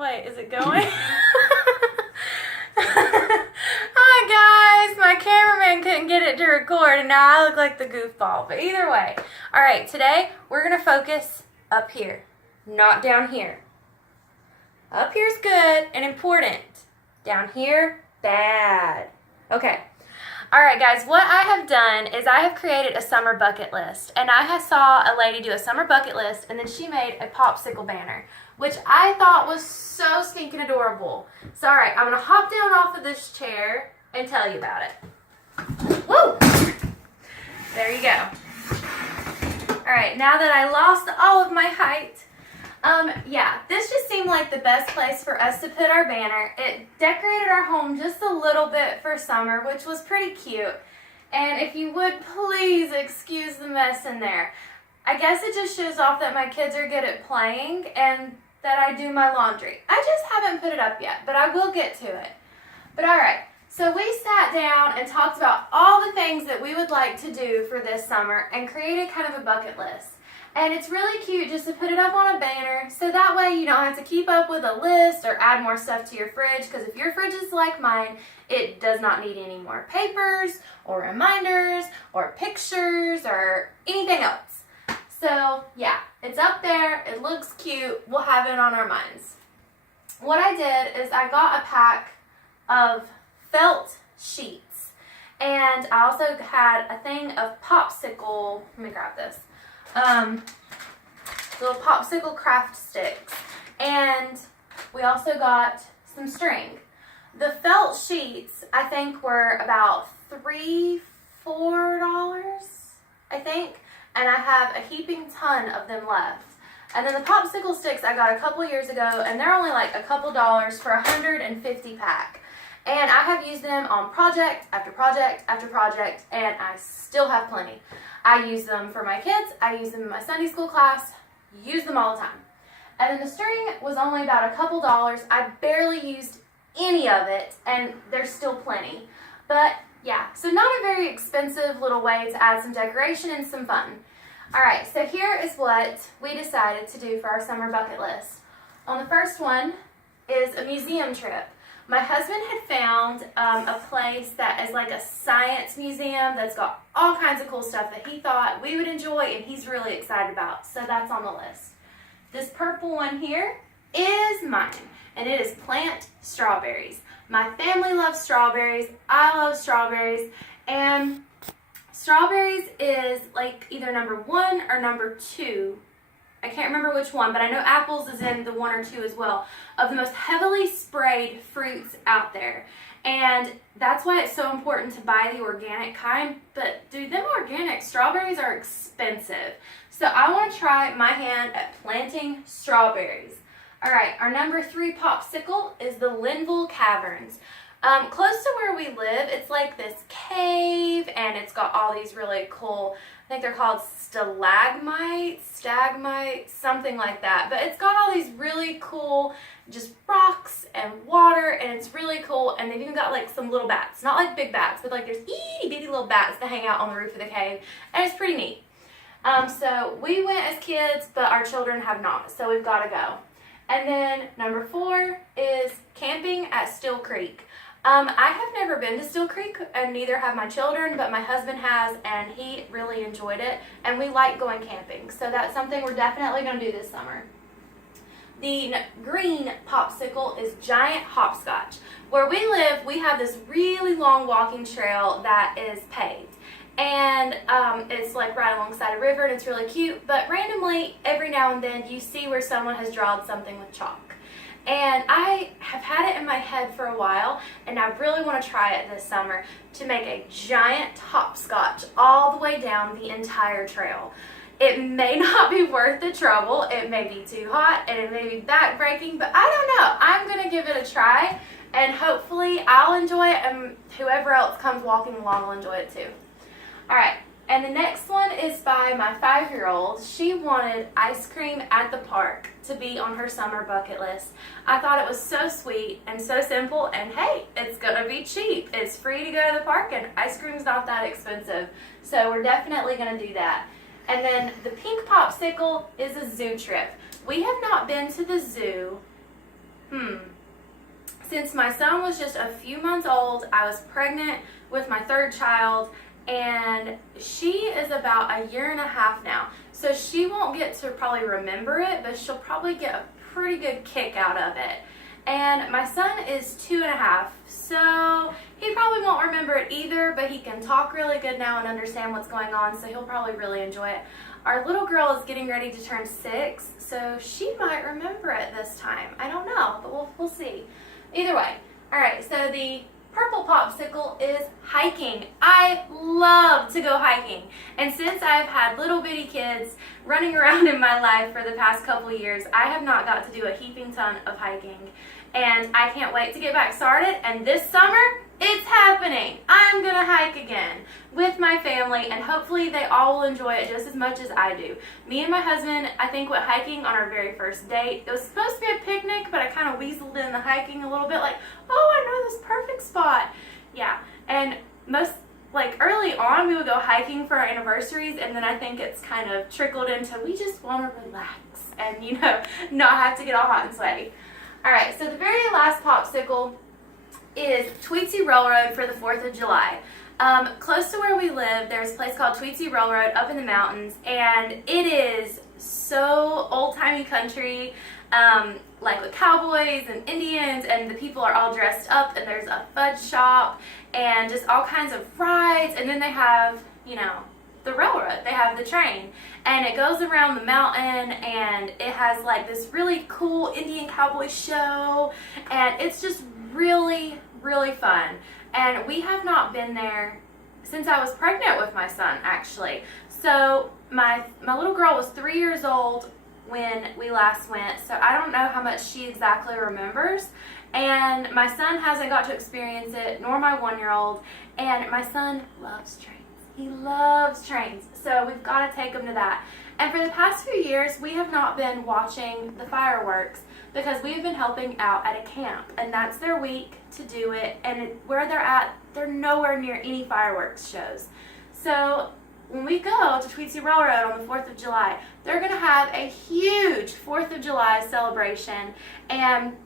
Wait, is it going? Hi guys, my cameraman couldn't get it to record and now I look like the goofball, but either way. Alright, today we're going to focus up here, not down here. Up here's good and important. Down here, bad. Okay. Alright guys, what I have done is I have created a summer bucket list. And I saw a lady do a summer bucket list and then she made a popsicle banner, which I thought was so stinking adorable. So alright, I'm going to hop down off of this chair and tell you about it. Woo! There you go. Alright, now that I lost all of my height, yeah, this just seemed like the best place for us to put our banner. It decorated our home just a little bit for summer, which was pretty cute. And if you would please excuse the mess in there. I guess it just shows off that my kids are good at playing and that I do my laundry. I just haven't put it up yet, but I will get to it. But alright, so we sat down and talked about all the things that we would like to do for this summer and created kind of a bucket list. And it's really cute just to put it up on a banner so that way you don't have to keep up with a list or add more stuff to your fridge, because if your fridge is like mine, it does not need any more papers or reminders or pictures or anything else. So yeah, it's up there, it looks cute, we'll have it on our minds. What I did is I got a pack of felt sheets and I also had a thing of popsicle, let me grab this. Little popsicle craft sticks, and we also got some string. The felt sheets I think were about $3-4, I think, and I have a heaping ton of them left. And then the popsicle sticks I got a couple years ago, and they're only like a couple dollars for 150 pack. And I have used them on project after project after project, and I still have plenty. I use them for my kids, I use them in my Sunday school class, use them all the time. And then the string was only about a couple dollars. I barely used any of it, and there's still plenty. But yeah, so not a very expensive little way to add some decoration and some fun. Alright, so here is what we decided to do for our summer bucket list. On the first one is a museum trip. My husband had found a place that is like a science museum that's got all kinds of cool stuff that he thought we would enjoy and he's really excited about. So that's on the list. This purple one here is mine, and it is plant strawberries. My family loves strawberries. I love strawberries. And strawberries is like either number 1 or number 2. I can't remember which one, but I know apples is in the 1 or 2 as well, of the most heavily sprayed fruits out there. And that's why it's so important to buy the organic kind. But dude, them organic strawberries are expensive. So I want to try my hand at planting strawberries. Alright, our number 3 popsicle is the Linville Caverns. Close to where we live, it's like this cave, and it's got all these really cool, I think they're called stalagmites, something like that. But it's got all these really cool just rocks and water, and it's really cool. And they've even got like some little bats, not like big bats, but like there's itty bitty little bats that hang out on the roof of the cave, and it's pretty neat. So we went as kids, but our children have not, so we've got to go. And then number 4 is camping at Still Creek. I have never been to Still Creek, and neither have my children, but my husband has, and he really enjoyed it, and we like going camping, so that's something we're definitely going to do this summer. The green popsicle is giant hopscotch. Where we live, we have this really long walking trail that is paved, and it's like right alongside a river, and it's really cute, but randomly, every now and then, you see where someone has drawn something with chalk. And I have had it in my head for a while, and I really want to try it this summer to make a giant hopscotch all the way down the entire trail. It may not be worth the trouble, it may be too hot, and it may be back-breaking, but I don't know. I'm going to give it a try, and hopefully I'll enjoy it, and whoever else comes walking along will enjoy it too. Alright, and the next one is by my 5-year-old. She wanted ice cream at the park to be on her summer bucket list. I thought it was so sweet and so simple, and hey, it's gonna be cheap. It's free to go to the park, and ice cream's not that expensive. So we're definitely gonna do that. And then the pink popsicle is a zoo trip. We have not been to the zoo Since my son was just a few months old, I was pregnant with my third child, and she is about a year and a half now. So she won't get to probably remember it, but she'll probably get a pretty good kick out of it. And my son is 2.5, so he probably won't remember it either, but he can talk really good now and understand what's going on, so he'll probably really enjoy it. Our little girl is getting ready to turn 6, so she might remember it this time. I don't know, but we'll see. Either way. Alright, so the purple popsicle is hiking. I love to go hiking. And since I've had little bitty kids running around in my life for the past couple years, I have not got to do a heaping ton of hiking. And I can't wait to get back started. And this summer, it's happening. I'm gonna hike again with my family, and hopefully they all will enjoy it just as much as I do. Me and my husband, I think, went hiking on our very first date. It was supposed to be a picnic, but I kind of weaseled in the hiking a little bit, like, oh, I know this perfect spot. Yeah, and early on, we would go hiking for our anniversaries, and then I think it's kind of trickled into we just want to relax and, you know, not have to get all hot and sweaty. All right, so the very last popsicle is Tweetsie Railroad for the 4th of July. Close to where we live, there's a place called Tweetsie Railroad up in the mountains, and it is so old-timey country, like with cowboys and Indians, and the people are all dressed up, and there's a fudge shop, and just all kinds of rides, and then they have, you know, the railroad. They have the train, and it goes around the mountain, and it has like this really cool Indian cowboy show, and it's just really, really fun. And we have not been there since I was pregnant with my son, actually. So my little girl was 3 years old when we last went, so I don't know how much she exactly remembers. And my son hasn't got to experience it, nor my 1-year-old, and my son loves trains. He loves trains, so we've got to take him to that. And for the past few years, we have not been watching the fireworks because we've been helping out at a camp, and that's their week to do it, and where they're at, they're nowhere near any fireworks shows. So when we go to Tweetsie Railroad on the 4th of July, they're going to have a huge 4th of July celebration, and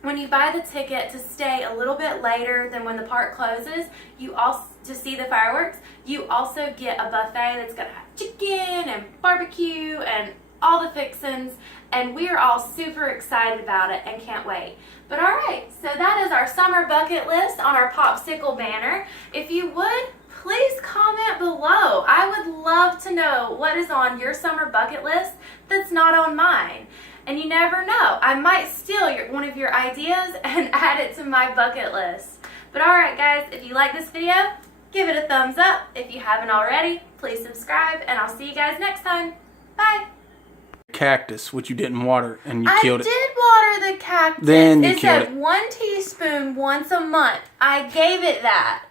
when you buy the ticket to stay a little bit later than when the park closes, you also to see the fireworks, you also get a buffet that's going to have chicken and barbecue and all the fixins, and we are all super excited about it and can't wait. But all right, so that is our summer bucket list on our popsicle banner. If you would, please comment below. I would love to know what is on your summer bucket list that's not on mine. And you never know, I might steal one of your ideas and add it to my bucket list. But all right, guys, if you like this video, give it a thumbs up. If you haven't already, please subscribe, and I'll see you guys next time. Bye. Cactus, which you didn't water, and you killed it. I did water the cactus. Then you killed it. It said 1 teaspoon once a month. I gave it that.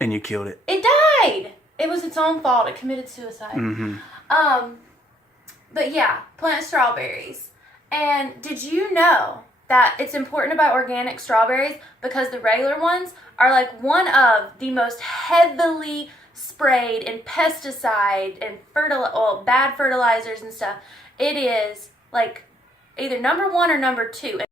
And you killed it. It died. It was its own fault. It committed suicide. Mm-hmm. But yeah, plant strawberries. And did you know that it's important to buy organic strawberries because the regular ones are like one of the most heavily sprayed in pesticide and bad fertilizers and stuff. It is like either number 1 or number 2.